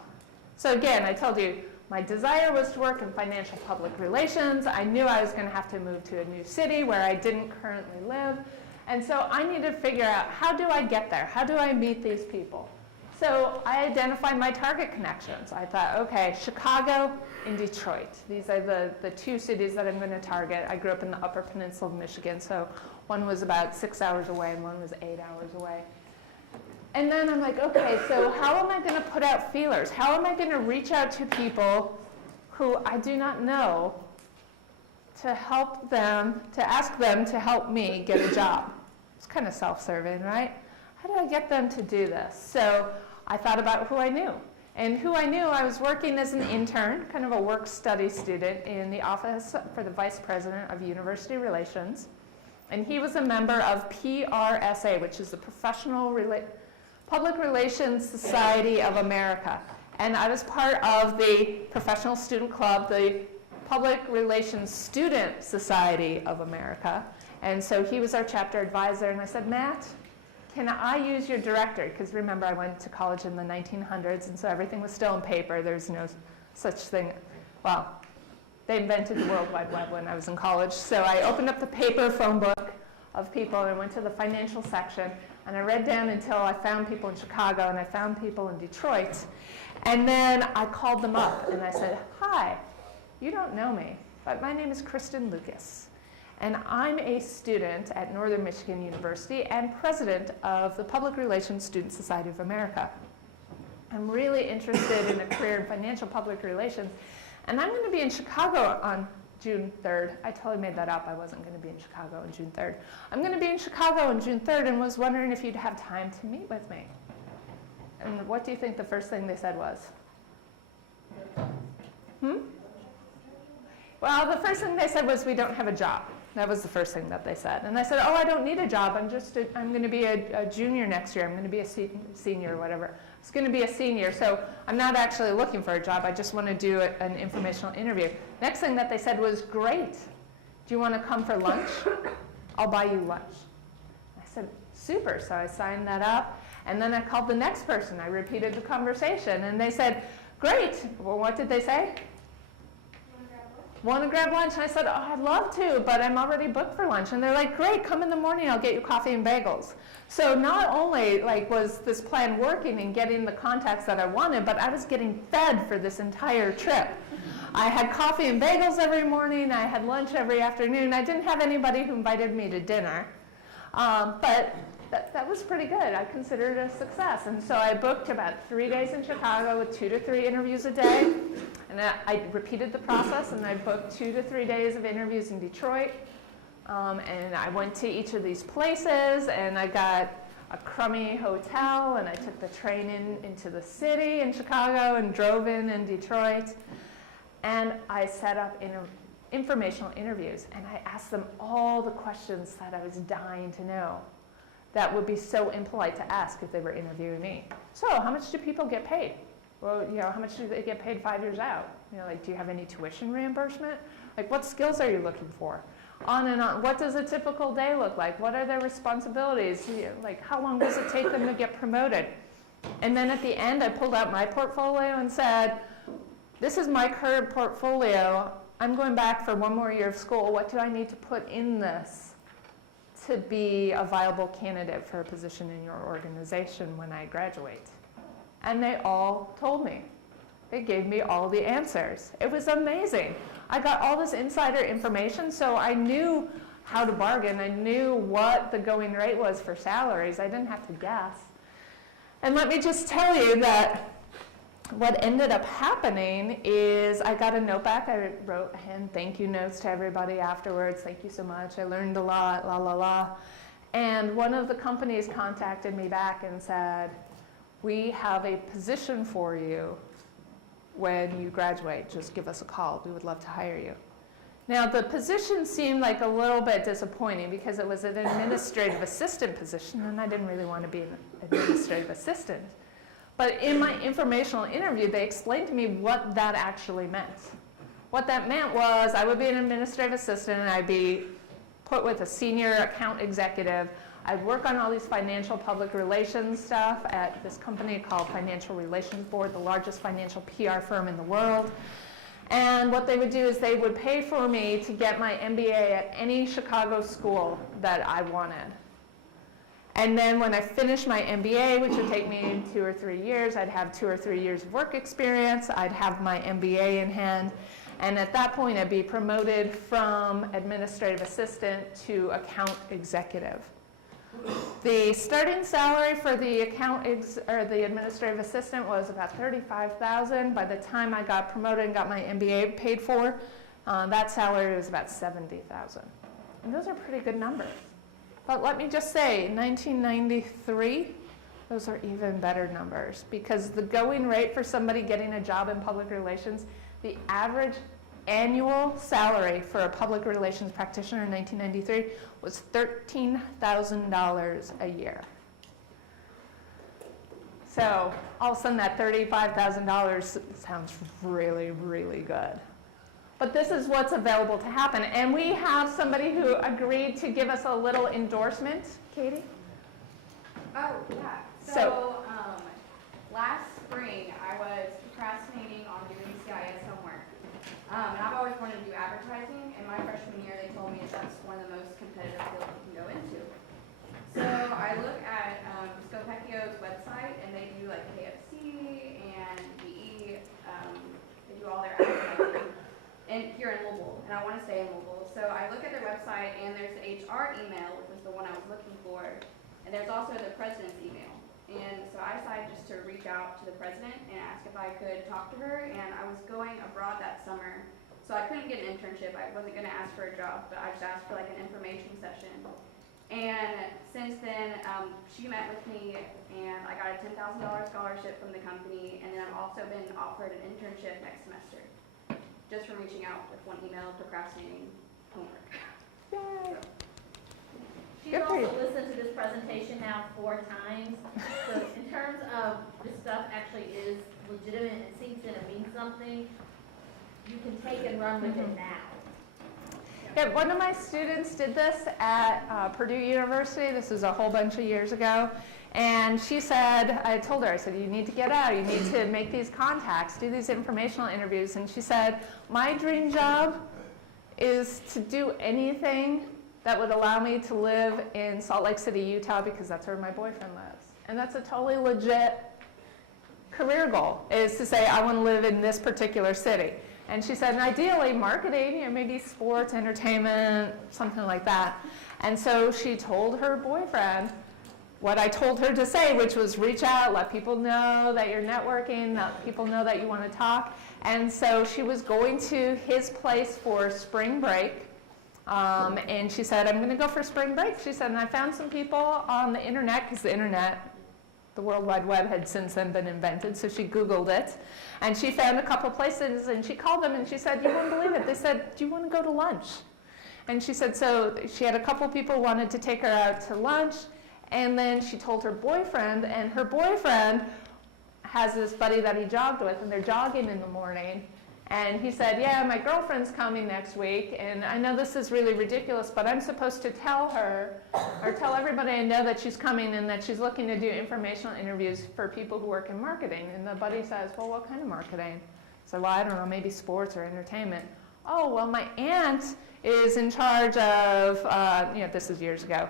So again, I told you my desire was to work in financial public relations. I knew I was going to have to move to a new city where I didn't currently live. And so I needed to figure out, how do I get there? How do I meet these people? So I identified my target connections. I thought, okay, Chicago and Detroit. These are the two cities that I'm going to target. I grew up in the Upper Peninsula of Michigan, so one was about 6 hours away and one was 8 hours away. And then I'm like, okay, so how am I going to put out feelers? How am I going to reach out to people who I do not know to help them, to ask them to help me get a job? It's kind of self-serving, right? How do I get them to do this? So I thought about who I knew. And who I knew, I was working as an intern, kind of a work-study student in the office for the Vice President of University Relations. And he was a member of PRSA, which is the Public Relations Society of America. And I was part of the Professional Student Club, the Public Relations Student Society of America. And so he was our chapter advisor, and I said, Matt, can I use your directory? Because remember, I went to college in the 1900s, and so everything was still in paper. There's no such thing. Well, they invented the World Wide Web when I was in college. So I opened up the paper phone book of people, and I went to the financial section, and I read down until I found people in Chicago, and I found people in Detroit. And then I called them up, and I said, hi, you don't know me, but my name is Kristen Lucas. And I'm a student at Northern Michigan University and president of the Public Relations Student Society of America. I'm really interested in a career in financial public relations, and I'm going to be in Chicago on June 3rd. I totally made that up. I wasn't going to be in Chicago on June 3rd. I'm going to be in Chicago on June 3rd and was wondering if you'd have time to meet with me. And what do you think the first thing they said was? Well, the first thing they said was, we don't have a job. That was the first thing that they said. And I said, oh, I don't need a job. I'm going to be a junior next year. I'm going to be a senior or whatever. It's going to be a senior, so I'm not actually looking for a job. I just want to do an informational interview. Next thing that they said was, great. Do you want to come for lunch? I'll buy you lunch. I said, super. So I signed that up. And then I called the next person. I repeated the conversation. And they said, great. Well, what did they say? Want to grab lunch? And I said, oh, I'd love to, but I'm already booked for lunch. And they're like, great, come in the morning, I'll get you coffee and bagels. So not only was this plan working and getting the contacts that I wanted, but I was getting fed for this entire trip. I had coffee and bagels every morning, I had lunch every afternoon. I didn't have anybody who invited me to dinner, but that was pretty good. I considered it a success. And so I booked about 3 days in Chicago with 2 to 3 interviews a day. And I repeated the process, and I booked 2 to 3 days of interviews in Detroit. And I went to each of these places, and I got a crummy hotel, and I took the train into the city in Chicago and drove in Detroit. And I set up informational interviews, and I asked them all the questions that I was dying to know that would be so impolite to ask if they were interviewing me. So, how much do people get paid? Well, how much do they get paid 5 years out? Do you have any tuition reimbursement? What skills are you looking for? On and on. What does a typical day look like? What are their responsibilities? How long does it take them to get promoted? And then at the end, I pulled out my portfolio and said, this is my current portfolio. I'm going back for 1 more year of school. What do I need to put in this to be a viable candidate for a position in your organization when I graduate? And they all told me. They gave me all the answers. It was amazing. I got all this insider information, so I knew how to bargain. I knew what the going rate was for salaries. I didn't have to guess. And let me just tell you that what ended up happening is I got a note back. I wrote hand thank you notes to everybody afterwards. Thank you so much. I learned a lot, la, la, la. And one of the companies contacted me back and said, we have a position for you when you graduate. Just give us a call. We would love to hire you. Now, the position seemed like a little bit disappointing because it was an administrative assistant position, and I didn't really want to be an administrative assistant. But in my informational interview, they explained to me what that actually meant. What that meant was I would be an administrative assistant, and I'd be put with a senior account executive. I'd work on all these financial public relations stuff at this company called Financial Relations Board, the largest financial PR firm in the world. And what they would do is they would pay for me to get my MBA at any Chicago school that I wanted. And then when I finished my MBA, which would take me 2 or 3 years, I'd have 2 or 3 years of work experience. I'd have my MBA in hand. And at that point, I'd be promoted from administrative assistant to account executive. The starting salary for the the administrative assistant was about $35,000. By the time I got promoted and got my MBA paid for, that salary was about $70,000. And those are pretty good numbers. But let me just say, in 1993, those are even better numbers, because the going rate for somebody getting a job in public relations, the average annual salary for a public relations practitioner in 1993 was $13,000 a year. So all of a sudden that $35,000 sounds really, really good. But this is what's available to happen. And we have somebody who agreed to give us a little endorsement. Katie? Oh, yeah. So- Last spring, I was procrastinating on doing CIS homework. And I've always wanted to do advertising, and my freshman year, they told me that that's one of the most competitive fields you can go into. So I look at Scopecchio's website, and they do like KFC and GE, they do all their advertising. And here in Louisville, and I want to stay in Louisville. So I look at their website, and there's the HR email, which was the one I was looking for, and there's also the president's email. And so I decided just to reach out to the president and ask if I could talk to her, and I was going abroad that summer, so I couldn't get an internship. I wasn't going to ask for a job, but I just asked for like an information session. And since then, she met with me, and I got a $10,000 scholarship from the company, and then I've also been offered an internship next semester, just from reaching out with one email, procrastinating homework. Yay. She's Good for also you. listened to this presentation now 4 times. So in terms of this stuff actually is legitimate and sinks in and means something, you can take and run with it now. Yeah, one of my students did this at Purdue University. This is a whole bunch of years ago. And she said, I told her, I said, you need to get out. You need to make these contacts, do these informational interviews. And she said, my dream job is to do anything that would allow me to live in Salt Lake City, Utah, because that's where my boyfriend lives. And that's a totally legit career goal, is to say, I want to live in this particular city. And she said, and ideally, marketing, maybe sports, entertainment, something like that. And so she told her boyfriend what I told her to say, which was reach out, let people know that you're networking, let people know that you want to talk. And so she was going to his place for spring break. And she said, I'm going to go for spring break. She said, and I found some people on the internet, because the internet, the World Wide Web had since then been invented, so she Googled it. And she found a couple places, and she called them, and she said, you wouldn't believe it. They said, do you want to go to lunch? And she said, so she had a couple people wanted to take her out to lunch, and then she told her boyfriend, and her boyfriend has this buddy that he jogged with, and they're jogging in the morning. And he said, yeah, my girlfriend's coming next week, and I know this is really ridiculous, but I'm supposed to tell her, or tell everybody I know that she's coming and that she's looking to do informational interviews for people who work in marketing. And the buddy says, well, what kind of marketing? So, well, I don't know, maybe sports or entertainment. Oh, well, my aunt is in charge of, this is years ago,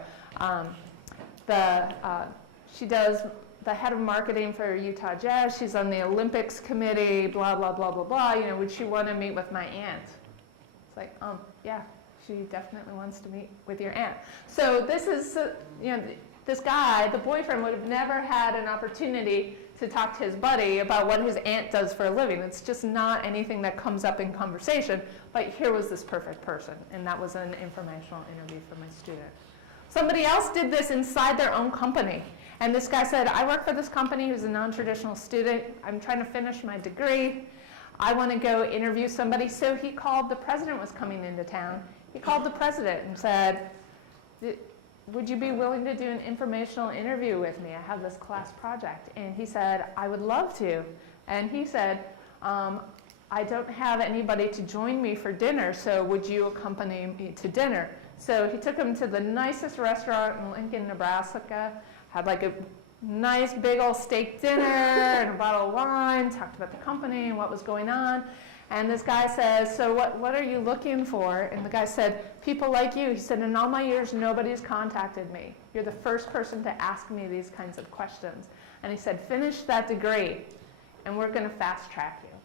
she does the head of marketing for Utah Jazz. She's on the Olympics committee, blah, blah, blah, blah, blah. Would she want to meet with my aunt? It's like, yeah, she definitely wants to meet with your aunt. So this is, this guy, the boyfriend, would have never had an opportunity to talk to his buddy about what his aunt does for a living. It's just not anything that comes up in conversation. But here was this perfect person, and that was an informational interview for my student. Somebody else did this inside their own company. And this guy said, I work for this company who's a non-traditional student. I'm trying to finish my degree. I want to go interview somebody. So he called, the president was coming into town. He called the president and said, would you be willing to do an informational interview with me? I have this class project. And he said, I would love to. And he said, I don't have anybody to join me for dinner, so would you accompany me to dinner? So he took him to the nicest restaurant in Lincoln, Nebraska, had like a nice big old steak dinner and a bottle of wine, talked about the company and what was going on. And this guy says, so what are you looking for? And the guy said, people like you. He said, in all my years, nobody's contacted me. You're the first person to ask me these kinds of questions. And he said, finish that degree, and we're going to fast track you.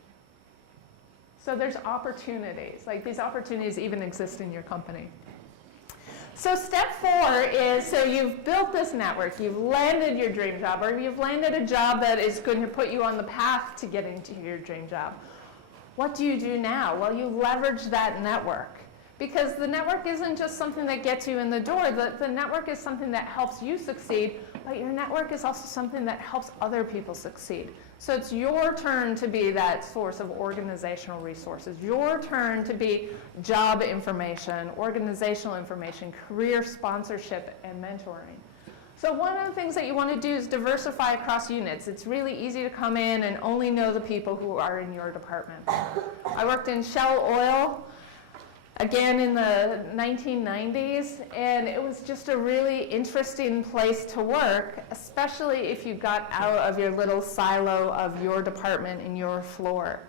So there's opportunities. Like, these opportunities even exist in your company. So step 4 is, so you've built this network, you've landed your dream job, or you've landed a job that is going to put you on the path to getting to your dream job. What do you do now? Well, you leverage that network. Because the network isn't just something that gets you in the door. The network is something that helps you succeed, but your network is also something that helps other people succeed. So it's your turn to be that source of organizational resources, your turn to be job information, organizational information, career sponsorship, and mentoring. So one of the things that you want to do is diversify across units. It's really easy to come in and only know the people who are in your department. I worked in Shell Oil, again in the 1990s, and it was just a really interesting place to work, especially if you got out of your little silo of your department and your floor.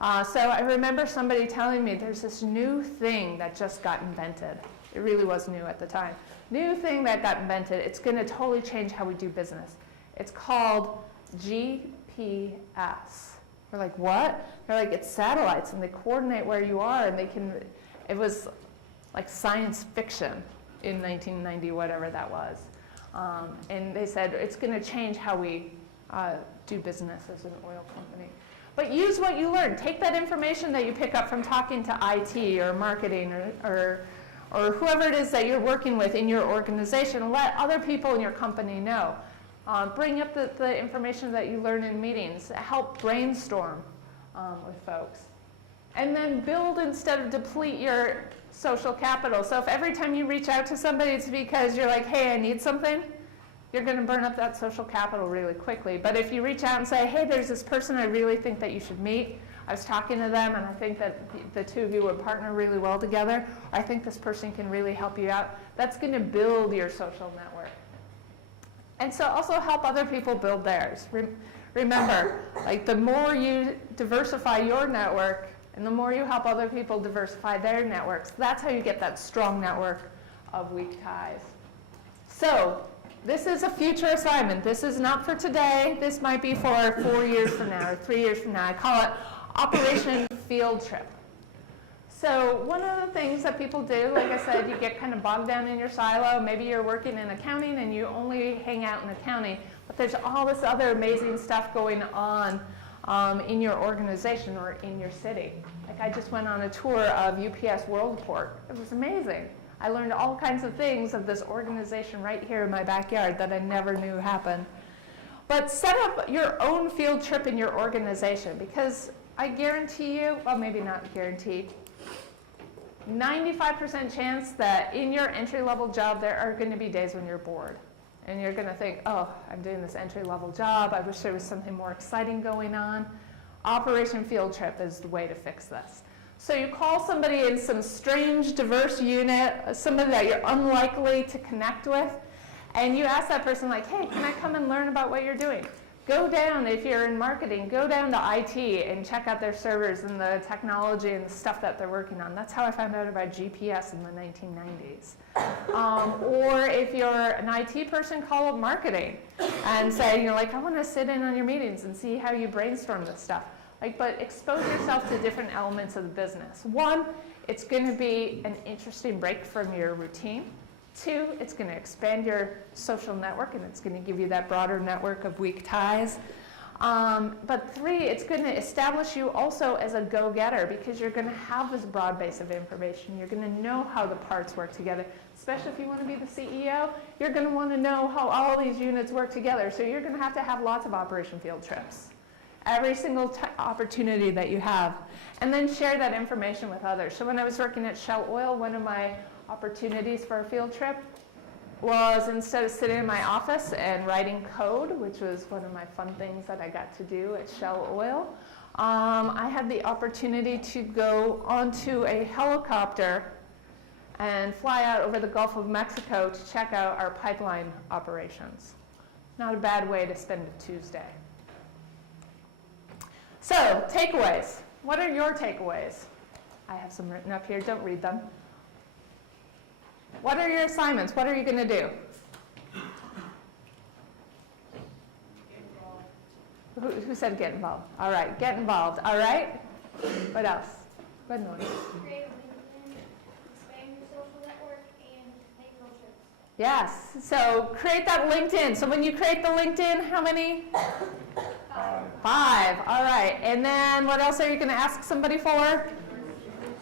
So I remember somebody telling me there's this new thing that just got invented. It really was new at the time. New thing that got invented. It's going to totally change how we do business. It's called GPS. We're like, what? They're like, it's satellites, and they coordinate where you are, and they can. It was like science fiction in 1990, whatever that was. And they said it's going to change how we do business as an oil company. But use what you learn. Take that information that you pick up from talking to IT or marketing or whoever it is that you're working with in your organization, and let other people in your company know. Bring up the information that you learn in meetings. Help brainstorm with folks. And then build instead of deplete your social capital. So if every time you reach out to somebody, it's because you're like, hey, I need something, you're going to burn up that social capital really quickly. But if you reach out and say, hey, there's this person I really think that you should meet. I was talking to them, and I think that the two of you would partner really well together. I think this person can really help you out. That's going to build your social network. And so also help other people build theirs. Remember, like, the more you diversify your network, and the more you help other people diversify their networks, that's how you get that strong network of weak ties. So this is a future assignment. This is not for today. This might be for 4 years from now or 3 years from now. I call it Operation Field Trip. So one of the things that people do, like I said, you get kind of bogged down in your silo. Maybe you're working in accounting and you only hang out in accounting, but there's all this other amazing stuff going on in your organization or in your city. Like, I just went on a tour of UPS Worldport. It was amazing. I learned all kinds of things of this organization right here in my backyard that I never knew happened. But set up your own field trip in your organization, because I guarantee you, well, maybe not guaranteed, 95% chance that in your entry-level job there are going to be days when you're bored. And you're going to think, oh, I'm doing this entry-level job. I wish there was something more exciting going on. Operation Field Trip is the way to fix this. So you call somebody in some strange, diverse unit, somebody that you're unlikely to connect with, and you ask that person, like, hey, can I come and learn about what you're doing? Go down, if you're in marketing, go down to IT and check out their servers and the technology and the stuff that they're working on. That's how I found out about GPS in the 1990s. Or if you're an IT person, call up marketing and say, I want to sit in on your meetings and see how you brainstorm this stuff. But expose yourself to different elements of the business. 1, it's going to be an interesting break from your routine. 2, it's going to expand your social network, and it's going to give you that broader network of weak ties. But 3, it's going to establish you also as a go-getter, because you're going to have this broad base of information. You're going to know how the parts work together. Especially if you want to be the CEO, you're going to want to know how all these units work together. So you're going to have lots of Operation Field Trips. Every single opportunity that you have. And then share that information with others. So when I was working at Shell Oil, one of my opportunities for a field trip was, instead of sitting in my office and writing code, which was one of my fun things that I got to do at Shell Oil, I had the opportunity to go onto a helicopter and fly out over the Gulf of Mexico to check out our pipeline operations. Not a bad way to spend a Tuesday. So, takeaways. What are your takeaways? I have some written up here. Don't read them. What are your assignments? What are you going to do? Who said get involved? All right, get involved. All right. What else? Go ahead, Melanie. Create a LinkedIn, expand your social network, and make road trips. Yes. So create that LinkedIn. So when you create the LinkedIn, how many? 5. All right. And then what else are you going to ask somebody for?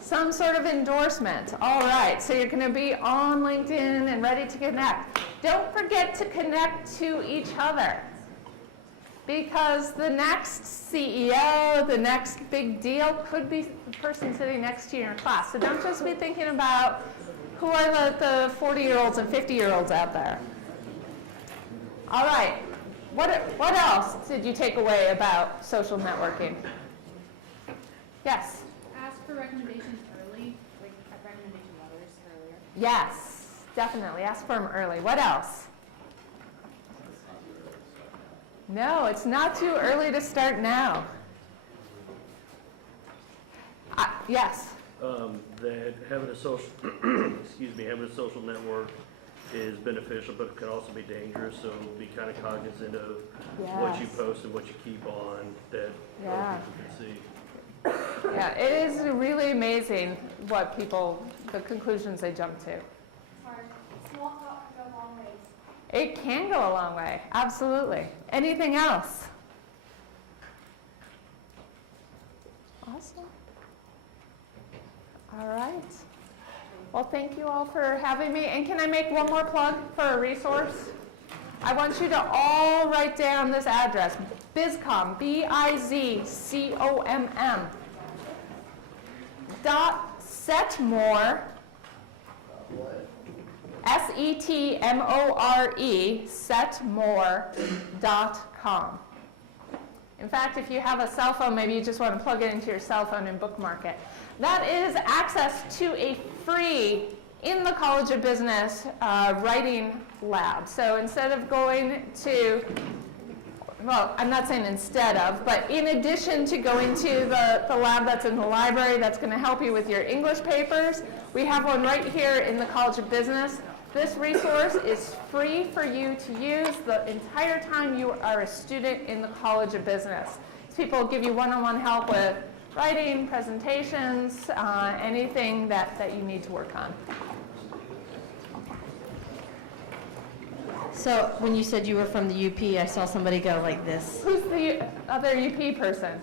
Some sort of endorsement. All right. So you're going to be on LinkedIn and ready to connect. Don't forget to connect to each other. Because the next CEO, the next big deal could be the person sitting next to you in your class. So don't just be thinking about who are the 40-year-olds and 50-year-olds out there. All right. What else did you take away about social networking? Yes? Ask for recommendations early, like recommendation letters earlier. Yes, definitely. Ask for them early. What else? No, it's not too early to start now. Yes? That having a social, having a social network is beneficial, but it can also be dangerous, so be kind of cognizant of what you Yes. post and what you keep on that Yeah. other people can see. Yeah, it is really amazing what the conclusions they jump to. Sorry, small talk can go a long ways. It can go a long way, absolutely. Anything else? Awesome. All right. Well, thank you all for having me. And can I make one more plug for a resource? I want you to all write down this address, BizComm, BIZCOMM, .setmore, SETMORE, setmore.com. In fact, if you have a cell phone, maybe you just want to plug it into your cell phone and bookmark it. That is access to a free, in the College of Business, writing lab. So instead of going to, well, I'm not saying instead of, but in addition to going to the lab that's in the library that's going to help you with your English papers, we have one right here in the College of Business. This resource is free for you to use the entire time you are a student in the College of Business. These people give you one-on-one help with writing, presentations, anything that you need to work on. So when you said you were from the UP, I saw somebody go like this. Who's the other UP person?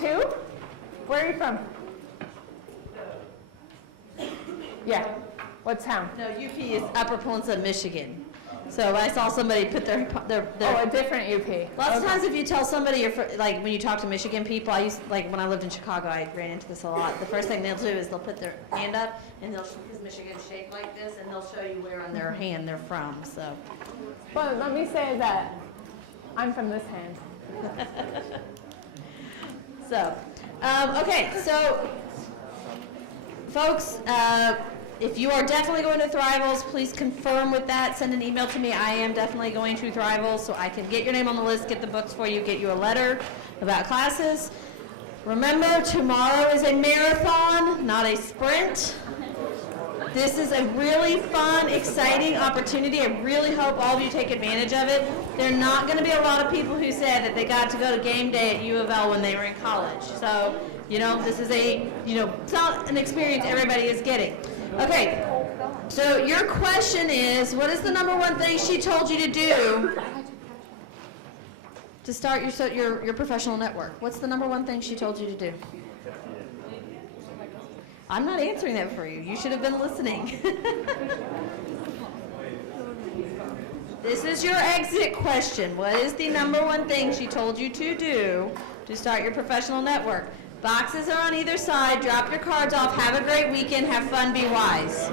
2? Where are you from? Yeah. What town? No, UP is Upper Peninsula, Michigan. So I saw somebody put their Oh, a different UP. Lots of times if you tell somebody you're like when you talk to Michigan people, like when I lived in Chicago, I ran into this a lot. The first thing they'll do is they'll put their hand up and because Michigan's shaped like this, and they'll show you where on their hand they're from. So. Well, let me say that I'm from this hand. So, okay, so folks, if you are definitely going to Thrivals, please confirm with that. Send an email to me. I am definitely going to Thrivals, so I can get your name on the list, get the books for you, get you a letter about classes. Remember, tomorrow is a marathon, not a sprint. This is a really fun, exciting opportunity. I really hope all of you take advantage of it. There are not going to be a lot of people who said that they got to go to game day at U of L when they were in college. So, this is it's not an experience everybody is getting. Okay, so your question is, what is the number one thing she told you to do to start your professional network? What's the number one thing she told you to do? I'm not answering that for you. You should have been listening. This is your exit question. What is the number one thing she told you to do to start your professional network? Boxes are on either side. Drop your cards off. Have a great weekend. Have fun. Be wise.